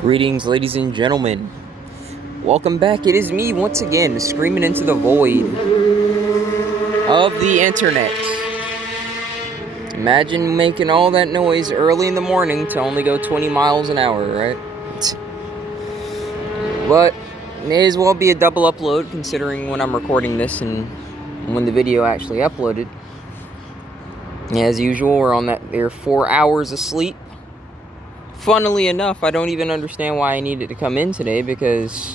Greetings, ladies and gentlemen. Welcome back. It is me once again, screaming into the void of the internet. Imagine making all that noise early in the morning to only go 20 miles an hour, right? But may as well be a double upload considering when I'm recording this and when the video actually uploaded. As usual, we're on that there 4 hours of sleep. Funnily enough, I don't even understand why I needed to come in today because,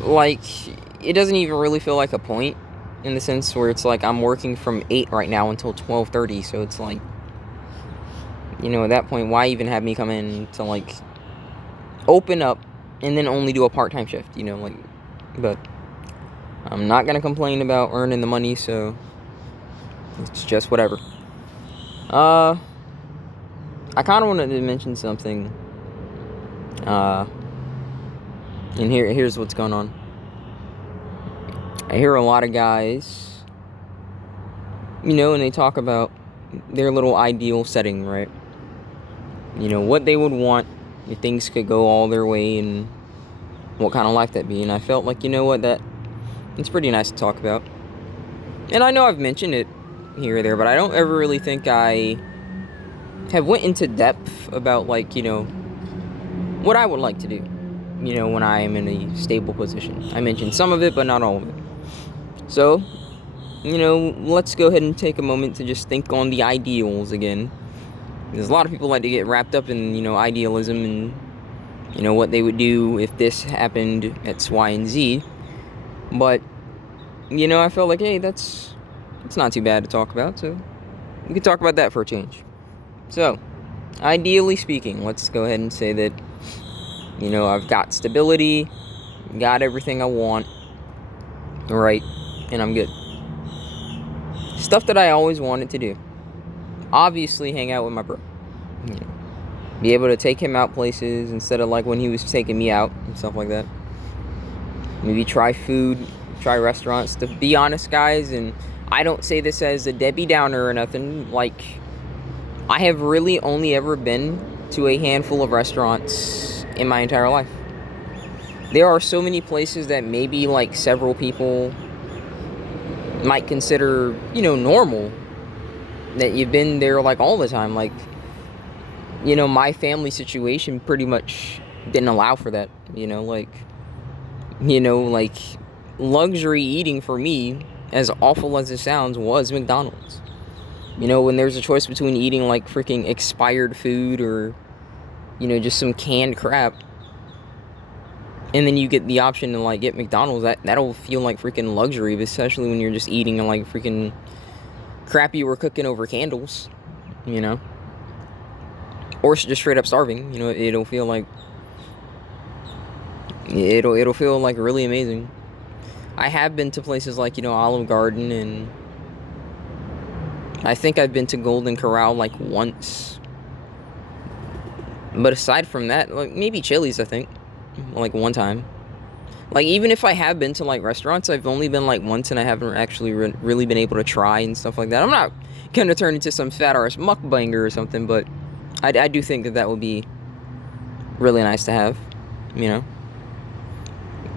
like, it doesn't even really feel like a point in the sense where it's like I'm working from 8 right now until 12:30, so it's like, at that point, why even have me come in to, like, open up and then only do a part-time shift, but I'm not gonna complain about earning the money, so it's just whatever. I kind of wanted to mention something, and here's what's going on. I hear a lot of guys, and they talk about their little ideal setting, right? What they would want if things could go all their way and what kind of life that'd be. And I felt like, it's pretty nice to talk about. And I know I've mentioned it here or there, but I don't ever really think I have went into depth about, like, what I would like to do, when I am in a stable position. I mentioned some of it, but not all of it. So, let's go ahead and take a moment to just think on the ideals again. There's a lot of people like to get wrapped up in, idealism and, what they would do if this happened X, Y, and Z. But, I felt like, hey, it's not too bad to talk about, so we can talk about that for a change. So, ideally speaking, let's go ahead and say that, I've got stability, got everything I want, right, and I'm good. Stuff that I always wanted to do. Obviously, hang out with my bro. Be able to take him out places instead of, like, when he was taking me out and stuff like that. Maybe try food, try restaurants. To be honest, guys, and I don't say this as a Debbie Downer or nothing, like, I have really only ever been to a handful of restaurants in my entire life. There are so many places that maybe, like, several people might consider, normal, that you've been there, like, all the time. Like, my family situation pretty much didn't allow for that, like, luxury eating for me, as awful as it sounds, was McDonald's. When there's a choice between eating, like, freaking expired food or, just some canned crap, and then you get the option to, like, get McDonald's, that'll feel like freaking luxury, especially when you're just eating, like, freaking crap you were cooking over candles, or just straight up starving. It'll feel like really amazing. I have been to places like, Olive Garden, and I think I've been to Golden Corral, like, once. But aside from that, like, maybe Chili's, I think, like, one time. Like, even if I have been to, like, restaurants, I've only been, like, once, and I haven't actually really been able to try and stuff like that. I'm not gonna turn into some fat-ass mukbanger or something, but I do think that would be really nice to have, being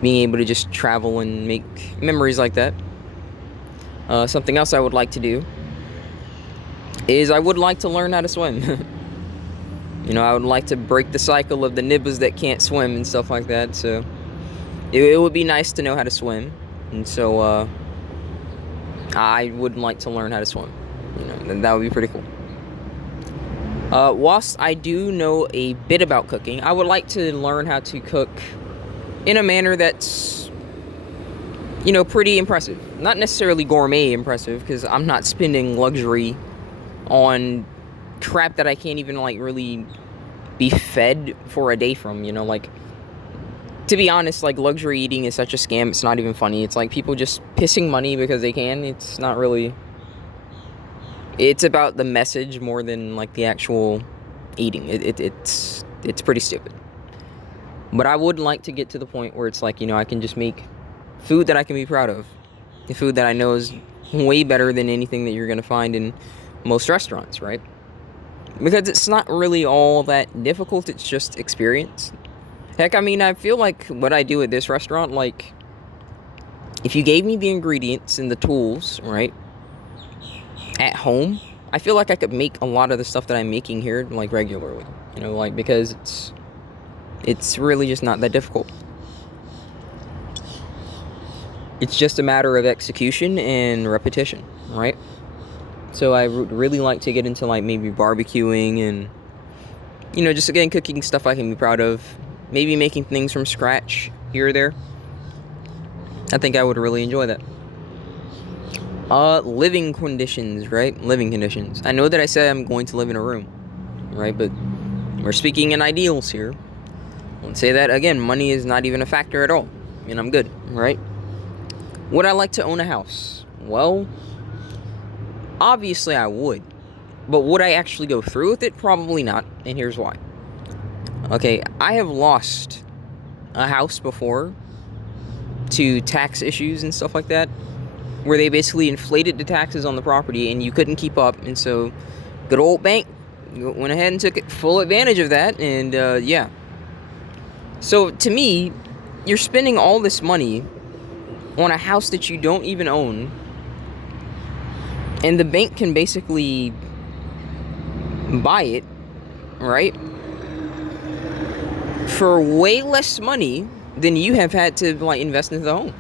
able to just travel and make memories like that. Something else I would like to do is I would like to learn how to swim. I would like to break the cycle of the nibbas that can't swim and stuff like that, so it would be nice to know how to swim, and so I would like to learn how to swim. That would be pretty cool. Whilst I do know a bit about cooking, I would like to learn how to cook in a manner that's, pretty impressive. Not necessarily gourmet impressive, because I'm not spending luxury on crap that I can't even, like, really be fed for a day from, like, to be honest, like, luxury eating is such a scam, it's not even funny. It's like people just pissing money because they can. It's not really, it's about the message more than, like, the actual eating. It's pretty stupid. But I would like to get to the point where it's like, I can just make food that I can be proud of. The food that I know is way better than anything that you're going to find in most restaurants, right? Because it's not really all that difficult, it's just experience. Heck, I mean, I feel like what I do at this restaurant, like, if you gave me the ingredients and the tools, right, at home, I feel like I could make a lot of the stuff that I'm making here, like, regularly. You know, like, because it's really just not that difficult. It's just a matter of execution and repetition, right? So I would really like to get into, like, maybe barbecuing and, you know, just, again, cooking stuff I can be proud of. Maybe making things from scratch here or there. I think I would really enjoy that. Living conditions, right? Living conditions. I know that I said I'm going to live in a room, right? But we're speaking in ideals here. Let's say that, again, money is not even a factor at all. And I'm good, right? Would I like to own a house? Well, obviously I would. But would I actually go through with it? Probably not. And here's why. Okay, I have lost a house before to tax issues and stuff like that, where they basically inflated the taxes on the property and you couldn't keep up. And so good old bank went ahead and took full advantage of that. And yeah. So to me, you're spending all this money on a house that you don't even own, and the bank can basically buy it, right, for way less money than you have had to, like, invest into the home.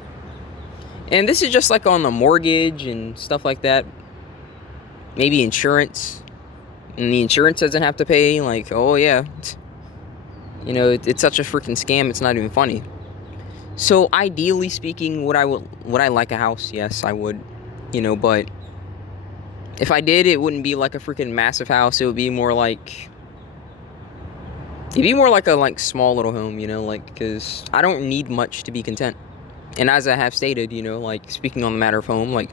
And this is just like on the mortgage and stuff like that. Maybe insurance, and the insurance doesn't have to pay. Like, oh yeah, you know, it's such a freaking scam, it's not even funny. So ideally speaking, would I like a house? Yes, I would. You know, but if I did, it wouldn't be like a freaking massive house. It would be more like a small little home, you know, like, because I don't need much to be content. And as I have stated, you know, like, speaking on the matter of home, like,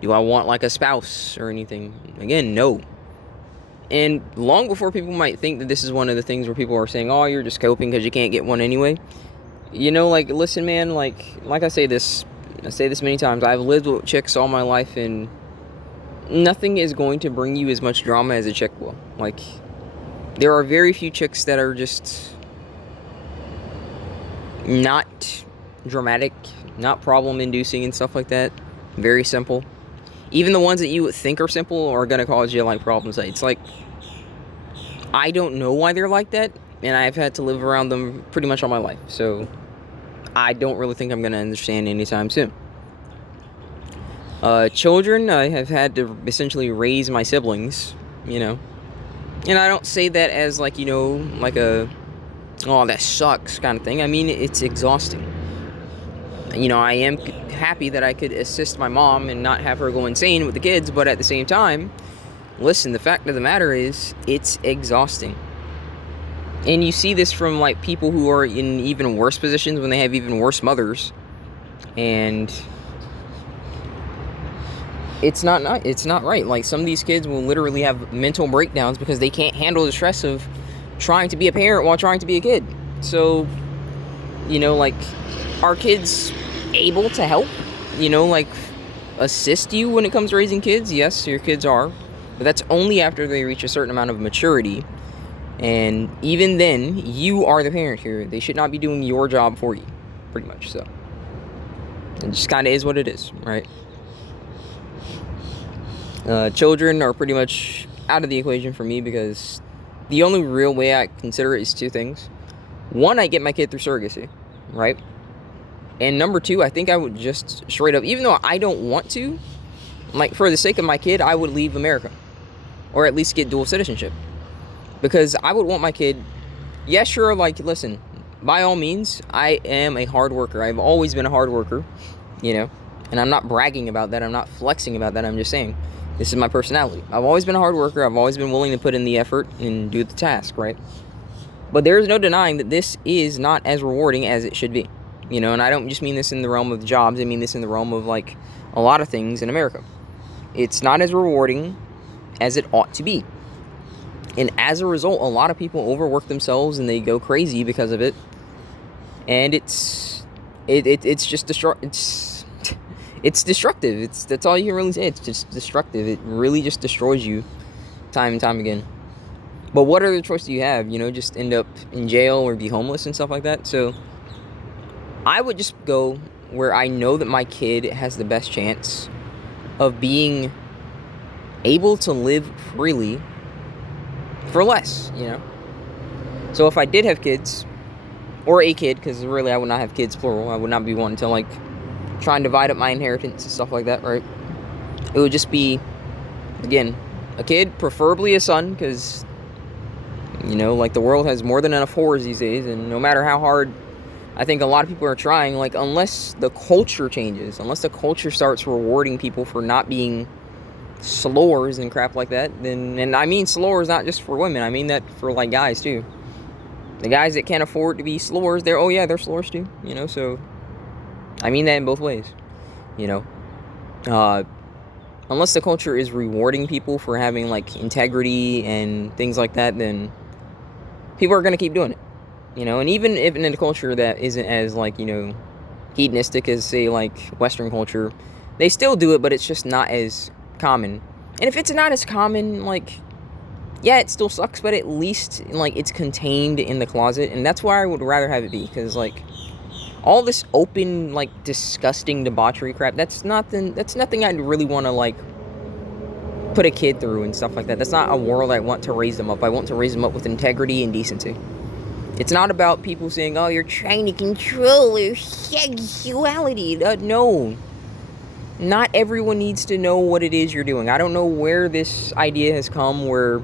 do I want, like, a spouse or anything? Again, no. And long before people might think that this is one of the things where people are saying, oh, you're just coping because you can't get one anyway. You know, like, listen, man, like I say this many times, I've lived with chicks all my life, and nothing is going to bring you as much drama as a chick will. Like, there are very few chicks that are just not dramatic, not problem-inducing and stuff like that. Very simple. Even the ones that you would think are simple are going to cause you, like, problems. It's like, I don't know why they're like that, and I've had to live around them pretty much all my life. So I don't really think I'm going to understand anytime soon. Children, I have had to essentially raise my siblings, you know. And I don't say that as, like, you know, like a, oh, that sucks kind of thing. I mean, it's exhausting. You know, I am happy that I could assist my mom and not have her go insane with the kids, but at the same time, listen, the fact of the matter is, it's exhausting. And you see this from, like, people who are in even worse positions when they have even worse mothers. And it's not right. Like, some of these kids will literally have mental breakdowns because they can't handle the stress of trying to be a parent while trying to be a kid. So, you know, like, are kids able to help, you know, like, assist you when it comes to raising kids? Yes, your kids are, but that's only after they reach a certain amount of maturity. And even then, you are the parent here. They should not be doing your job for you, pretty much. So it just kind of is what it is, right? Children are pretty much out of the equation for me, because the only real way I consider it is two things. One, I get my kid through surrogacy, right? And number two, I think I would just straight up, even though I don't want to, like, for the sake of my kid, I would leave America, or at least get dual citizenship, because I would want my kid, yeah, sure, like, listen, by all means, I am a hard worker. I've always been a hard worker, you know, and I'm not bragging about that. I'm not flexing about that. I'm just saying, this is my personality. I've always been a hard worker. I've always been willing to put in the effort and do the task, right? But there's no denying that this is not as rewarding as it should be, you know, and I don't just mean this in the realm of jobs. I mean this in the realm of, like, a lot of things in America. It's not as rewarding as it ought to be. And as a result, a lot of people overwork themselves and they go crazy because of it. And it's just it's destructive. That's all you can really say. It's just destructive. It really just destroys you time and time again. But what other choice do you have? You know, just end up in jail or be homeless and stuff like that. So I would just go where I know that my kid has the best chance of being able to live freely for less, you know. So if I did have kids, or a kid, because really I would not have kids plural, I would not be wanting to like try and divide up my inheritance and stuff like that, right? It would just be, again, a kid, preferably a son, because, you know, like the world has more than enough whores these days, and no matter how hard I think a lot of people are trying, like, unless the culture changes, unless the culture starts rewarding people for not being slores and crap like that, then, and I mean slores not just for women, I mean that for, like, guys, too. The guys that can't afford to be slores, they're slores, too, you know, so, I mean that in both ways, you know. Unless the culture is rewarding people for having, like, integrity and things like that, then people are going to keep doing it. You know, and even if in a culture that isn't as, like, you know, hedonistic as, say, like, Western culture, they still do it, but it's just not as common. And if it's not as common, like, yeah, it still sucks, but at least, like, it's contained in the closet, and that's why I would rather have it be, because, like, all this open, like, disgusting debauchery crap, that's nothing I'd really want to, like, put a kid through and stuff like that. That's not a world I want to raise them up. I want to raise them up with integrity and decency. It's not about people saying, oh, you're trying to control their sexuality. No. Not everyone needs to know what it is you're doing. I don't know where this idea has come where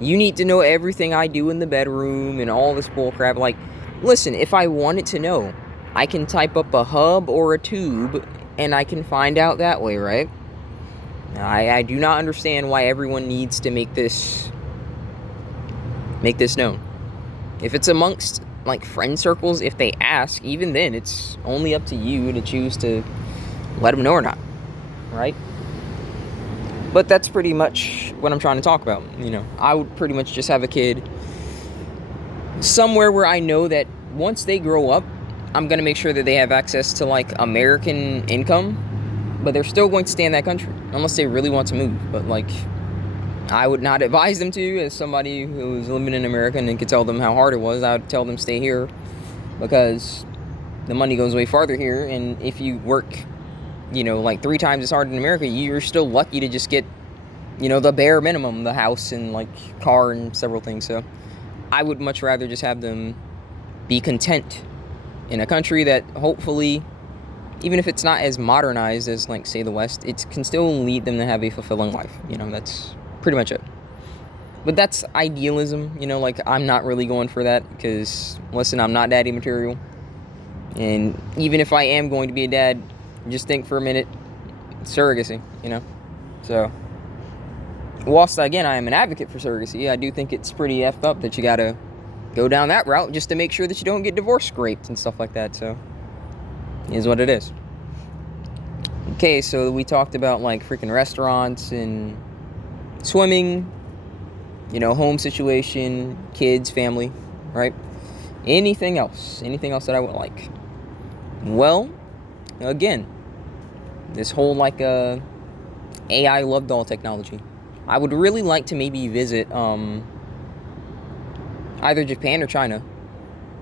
you need to know everything I do in the bedroom and all this bullcrap. Like, listen, if I wanted to know, I can type up a hub or a tube and I can find out that way, right? I do not understand why everyone needs to make this known. If it's amongst, like, friend circles, if they ask, even then, it's only up to you to choose to let them know or not, right? But that's pretty much what I'm trying to talk about, you know. I would pretty much just have a kid somewhere where I know that once they grow up, I'm going to make sure that they have access to, like, American income, but they're still going to stay in that country, unless they really want to move, but, like, I would not advise them to, as somebody who was living in America and could tell them how hard it was. I would tell them stay here, because the money goes way farther here, and if you work, you know, like 3 times as hard in America, you're still lucky to just get, you know, the bare minimum, the house and, like, car and several things. So I would much rather just have them be content in a country that hopefully, even if it's not as modernized as, like, say, the West, it can still lead them to have a fulfilling life. You know, that's pretty much it. But that's idealism, you know, like, I'm not really going for that, because, listen, I'm not daddy material. And even if I am going to be a dad, just think for a minute, surrogacy, you know. So, whilst, again, I am an advocate for surrogacy, I do think it's pretty effed up that you gotta go down that route just to make sure that you don't get divorce scraped and stuff like that. So, it is what it is. Okay, so we talked about, like, freaking restaurants and swimming, you know, home situation, kids, family, right? Anything else that I would like? Well, again, this whole, like, AI love doll technology. I would really like to maybe visit either Japan or China.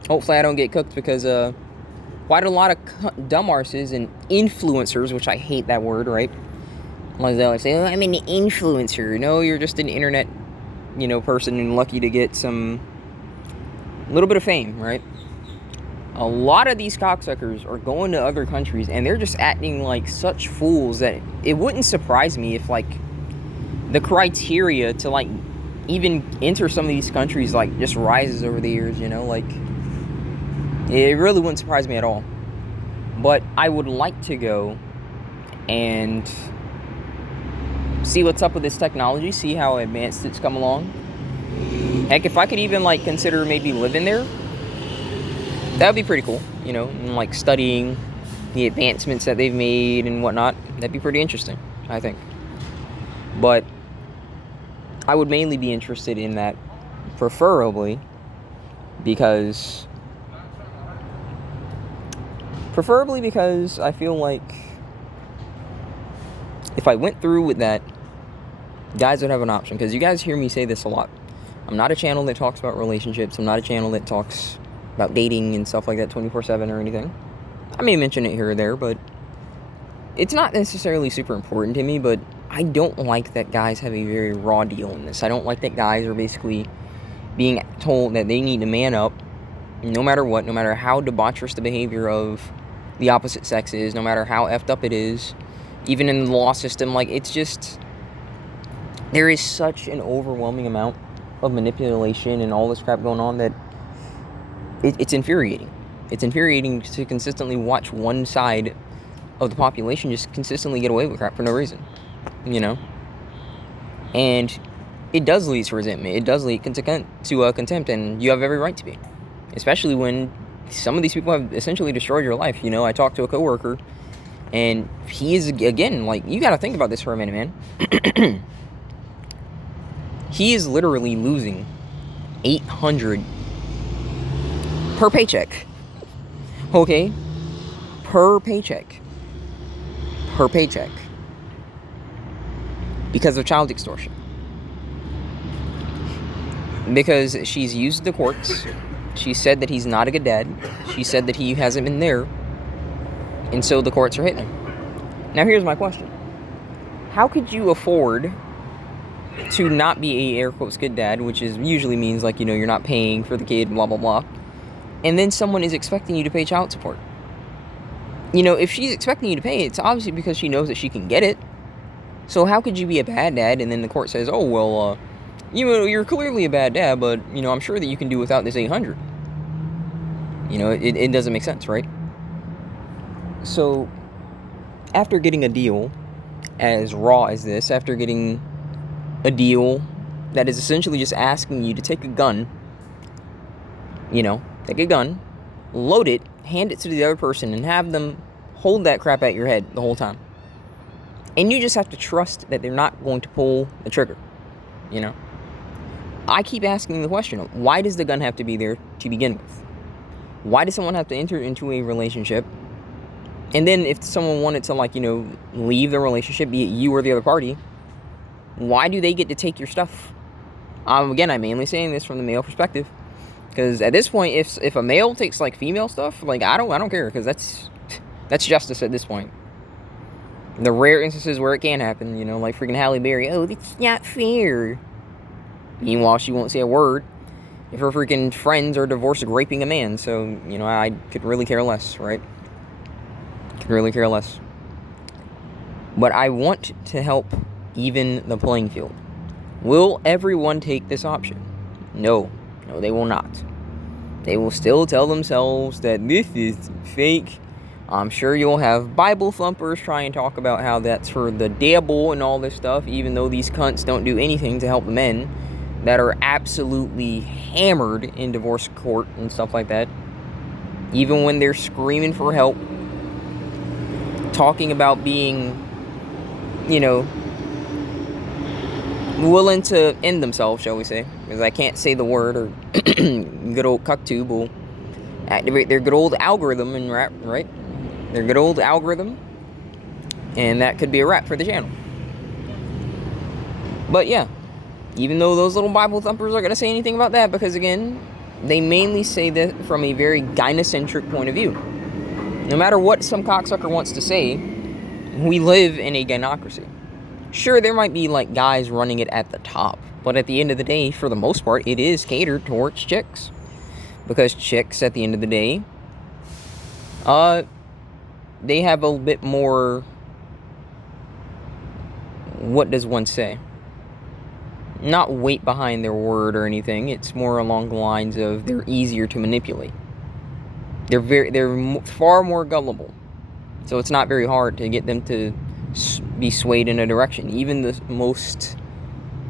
Hopefully I don't get cooked, because quite a lot of dumbasses and influencers, which I hate that word, right? Like, they always say, oh, I'm an influencer. No, you're just an internet, you know, person and lucky to get some little bit of fame, right? A lot of these cocksuckers are going to other countries and they're just acting like such fools that it wouldn't surprise me if, like, the criteria to, like, even enter some of these countries, like, just rises over the years, you know? Like, it really wouldn't surprise me at all. But I would like to go and see what's up with this technology, see how advanced it's come along. Heck, if I could even, like, consider maybe living there, that would be pretty cool, you know, and, like, studying the advancements that they've made and whatnot. That'd be pretty interesting, I think. But I would mainly be interested in that, preferably because I feel like if I went through with that, guys would have an option. Because you guys hear me say this a lot. I'm not a channel that talks about relationships. I'm not a channel that talks about dating and stuff like that 24/7 or anything. I may mention it here or there, but it's not necessarily super important to me. But I don't like that guys have a very raw deal in this. I don't like that guys are basically being told that they need to man up no matter what, no matter how debaucherous the behavior of the opposite sex is, no matter how effed up it is, even in the law system. Like, it's just, there is such an overwhelming amount of manipulation and all this crap going on that it's infuriating. It's infuriating to consistently watch one side of the population just consistently get away with crap for no reason, you know? And it does lead to resentment. It does lead to contempt, and you have every right to be. Especially when some of these people have essentially destroyed your life. You know, I talked to a coworker, and he is, again, like, you got to think about this for a minute, man. He is literally losing $800 per paycheck. Okay? Per paycheck. Because of child extortion. Because she's used the courts. She said that he's not a good dad. She said that he hasn't been there. And so the courts are hitting him. Now here's my question. How could you afford to not be a air quotes good dad, which is usually means, like, you know, you're not paying for the kid, blah, blah, blah, and then someone is expecting you to pay child support? You know, if she's expecting you to pay, it's obviously because she knows that she can get it. So how could you be a bad dad and then the court says, oh, well, you know, you're clearly a bad dad, but, you know, I'm sure that you can do without this 800. You know, it doesn't make sense, right? So after getting a deal as raw as this, after getting a deal that is essentially just asking you to take a gun, you know, take a gun, load it, hand it to the other person, and have them hold that crap at your head the whole time. And you just have to trust that they're not going to pull the trigger, you know? I keep asking the question, why does the gun have to be there to begin with? Why does someone have to enter into a relationship? And then if someone wanted to, like, you know, leave the relationship, be it you or the other party, why do they get to take your stuff? Again, I'm mainly saying this from the male perspective. Because at this point, if a male takes, like, female stuff, like, I don't care, because that's justice at this point. The rare instances where it can happen, you know, like freaking Halle Berry, oh, that's not fair. Meanwhile, she won't say a word if her freaking friends are divorced raping a man. So, you know, I could really care less, right? Could really care less. But I want to help even the playing field. Will everyone take this option? No. No, they will not. They will still tell themselves that this is fake. I'm sure you'll have Bible thumpers try and talk about how that's for the devil and all this stuff, even though these cunts don't do anything to help the men that are absolutely hammered in divorce court and stuff like that. Even when they're screaming for help, talking about being, you know, willing to end themselves, shall we say, because I can't say the word, or good old CuckTube will activate their good old algorithm and rap, right? Their good old algorithm, and that could be a wrap for the channel. But yeah, even though those little Bible thumpers are going to say anything about that, because again, they mainly say that from a very gynocentric point of view. No matter what some cocksucker wants to say, we live in a gynocracy. Sure, there might be, like, guys running it at the top, but at the end of the day, for the most part, it is catered towards chicks. Because chicks, at the end of the day, they have a bit more, what does one say? Not weight behind their word or anything. It's more along the lines of they're easier to manipulate. They're far more gullible. So it's not very hard to get them to be swayed in a direction. Even the most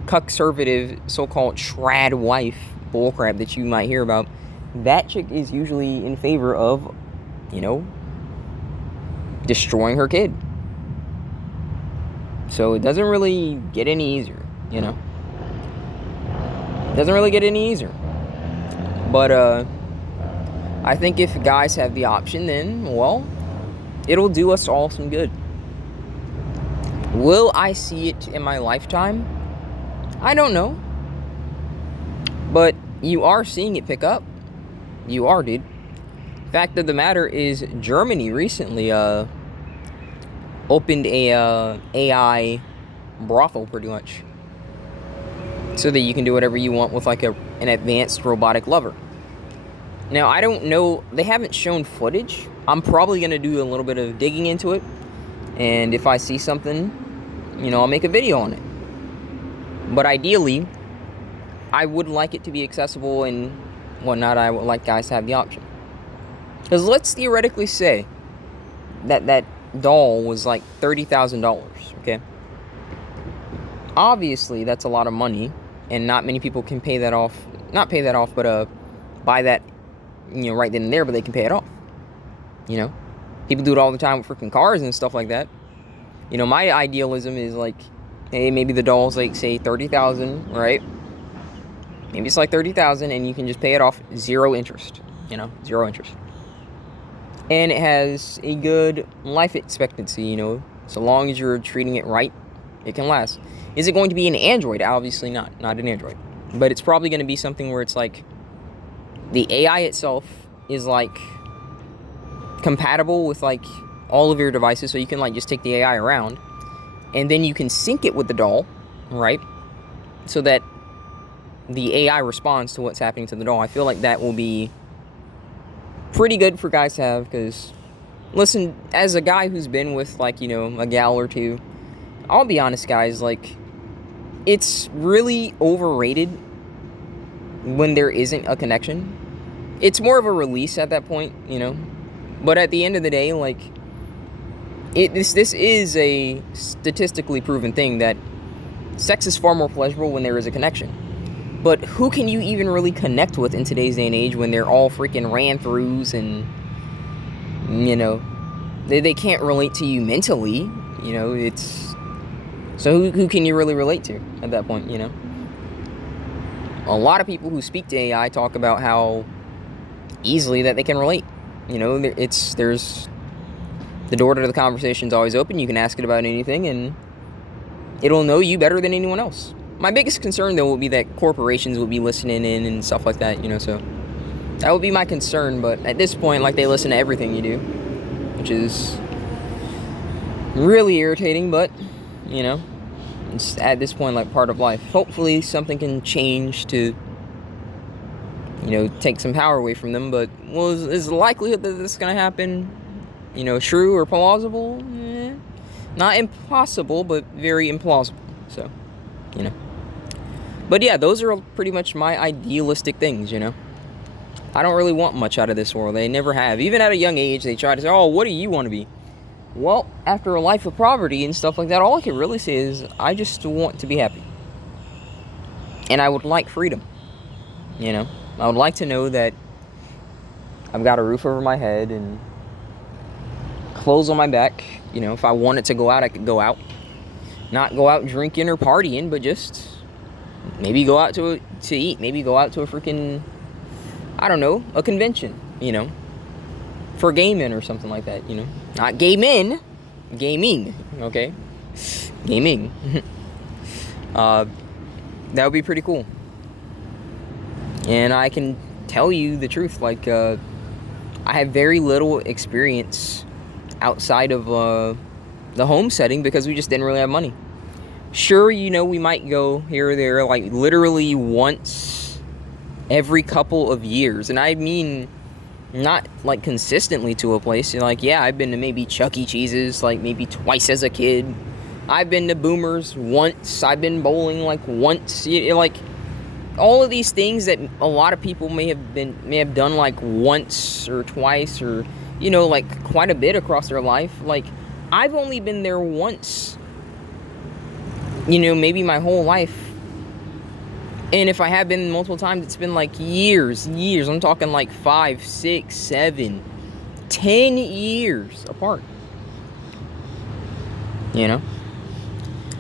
conservative, so-called trad wife bullcrap that you might hear about, that chick is usually in favor of, you know, destroying her kid. So it doesn't really get any easier, you know. It doesn't really get any easier. But I think if guys have the option, then, well, it'll do us all some good. Will I see it in my lifetime? I don't know. But you are seeing it pick up. You are, dude. Fact of the matter is, Germany recently opened a AI brothel, pretty much, so that you can do whatever you want with like an advanced robotic lover. Now, I don't know, they haven't shown footage. I'm probably going to do a little bit of digging into it, and if I see something, you know, I'll make a video on it. But ideally, I would like it to be accessible and whatnot. I would like guys to have the option. Because let's theoretically say that doll was like $30,000, okay? Obviously, that's a lot of money, and not many people can pay that off. Not pay that off, but buy that, you know, right then and there, but they can pay it off. You know? People do it all the time with freaking cars and stuff like that. You know, my idealism is like, hey, maybe the doll's like, say, 30,000, right? Maybe it's like 30,000, and you can just pay it off 0 interest. You know, 0 interest. And it has a good life expectancy, you know. So long as you're treating it right, it can last. Is it going to be an Android? Obviously not an Android. But it's probably going to be something where it's like the AI itself is like compatible with like all of your devices, so you can like just take the AI around, and then you can sync it with the doll, right? So that the AI responds to what's happening to the doll. I feel like that will be pretty good for guys to have, because listen, as a guy who's been with like, you know, a gal or two, I'll be honest, guys, like, it's really overrated when there isn't a connection. It's more of a release at that point, you know. But at the end of the day, like, this is a statistically proven thing that sex is far more pleasurable when there is a connection. But who can you even really connect with in today's day and age when they're all freaking ran-throughs and, you know, they can't relate to you mentally, you know, it's... So who can you really relate to at that point, you know? A lot of people who speak to AI talk about how easily that they can relate. You know, there's the door to the conversation's always open. You can ask it about anything, and it'll know you better than anyone else. My biggest concern, though, will be that corporations will be listening in and stuff like that, you know, so that would be my concern. But at this point, like, they listen to everything you do, which is really irritating, but, you know, it's at this point, like, part of life. Hopefully something can change to, you know, take some power away from them, but, well, is the likelihood that this is going to happen, you know, true or plausible? Not impossible, but very implausible, so, you know. But yeah, those are pretty much my idealistic things, you know. I don't really want much out of this world. They never have. Even at a young age, they try to say, oh, what do you want to be? Well, after a life of poverty and stuff like that, all I can really say is I just want to be happy. And I would like freedom, you know. I would like to know that I've got a roof over my head and clothes on my back. You know, if I wanted to go out, I could go out. Not go out drinking or partying, but just maybe go out to eat. Maybe go out to a freaking, I don't know, a convention, you know, for gay men or something like that, you know. Not gay men, gaming, okay? Gaming. That would be pretty cool. And I can tell you the truth, like, I have very little experience outside of the home setting because we just didn't really have money. Sure, you know, we might go here or there, like, literally once every couple of years. And I mean, not, like, consistently to a place. You're like, yeah, I've been to maybe Chuck E. Cheese's, like, maybe twice as a kid. I've been to Boomers once. I've been bowling, like, once. Like, all of these things that a lot of people may have done, like, once or twice or, you know, like, quite a bit across their life. Like, I've only been there once, you know, maybe my whole life. And if I have been multiple times, it's been like years. I'm talking like 5, 6, 7, 10 years apart. You know?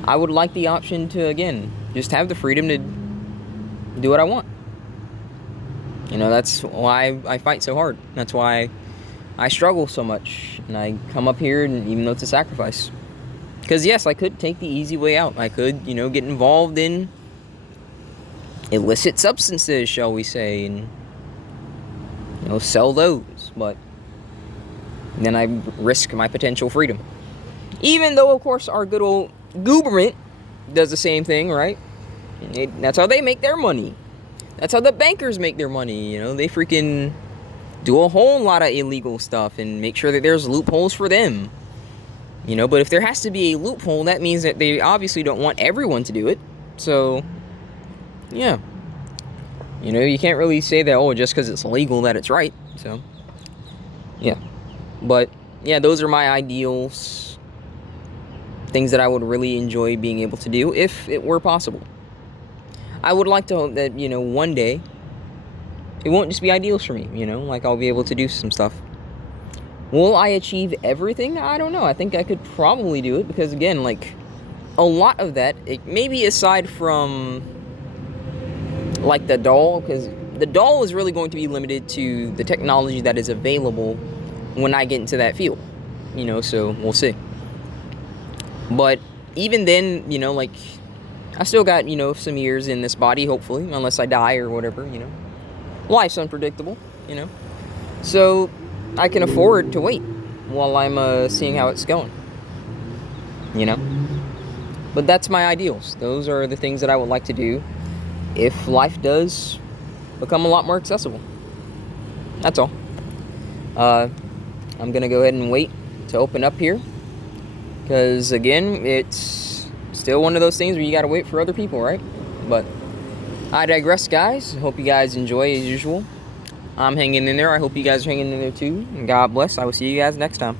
I would like the option to, again, just have the freedom to do what I want. You know, that's why I fight so hard. That's why I struggle so much. And I come up here, and even though it's a sacrifice. Because, yes, I could take the easy way out. I could, you know, get involved in illicit substances, shall we say, and sell those. But then I risk my potential freedom. Even though, of course, our good old government does the same thing, right? That's how they make their money. That's how the bankers make their money. They freaking do a whole lot of illegal stuff and make sure that there's loopholes for them. But if there has to be a loophole, that means that they obviously don't want everyone to do it. So, yeah. You can't really say that, just because it's legal that it's right. So, yeah. But, yeah, those are my ideals. Things that I would really enjoy being able to do if it were possible. I would like to hope that, one day, it won't just be ideals for me, like I'll be able to do some stuff. Will I achieve everything? I don't know. I think I could probably do it because, again, like, a lot of that, maybe aside from, like, the doll, because the doll is really going to be limited to the technology that is available when I get into that field, so we'll see. But even then, like, I still got, some years in this body, hopefully, unless I die or whatever, Life's unpredictable, So I can afford to wait while I'm seeing how it's going, But that's my ideals. Those are the things that I would like to do if life does become a lot more accessible. That's all. I'm going to go ahead and wait to open up here. Because, again, it's still one of those things where you got to wait for other people, right? But I digress, guys. Hope you guys enjoy as usual. I'm hanging in there. I hope you guys are hanging in there too. And God bless. I will see you guys next time.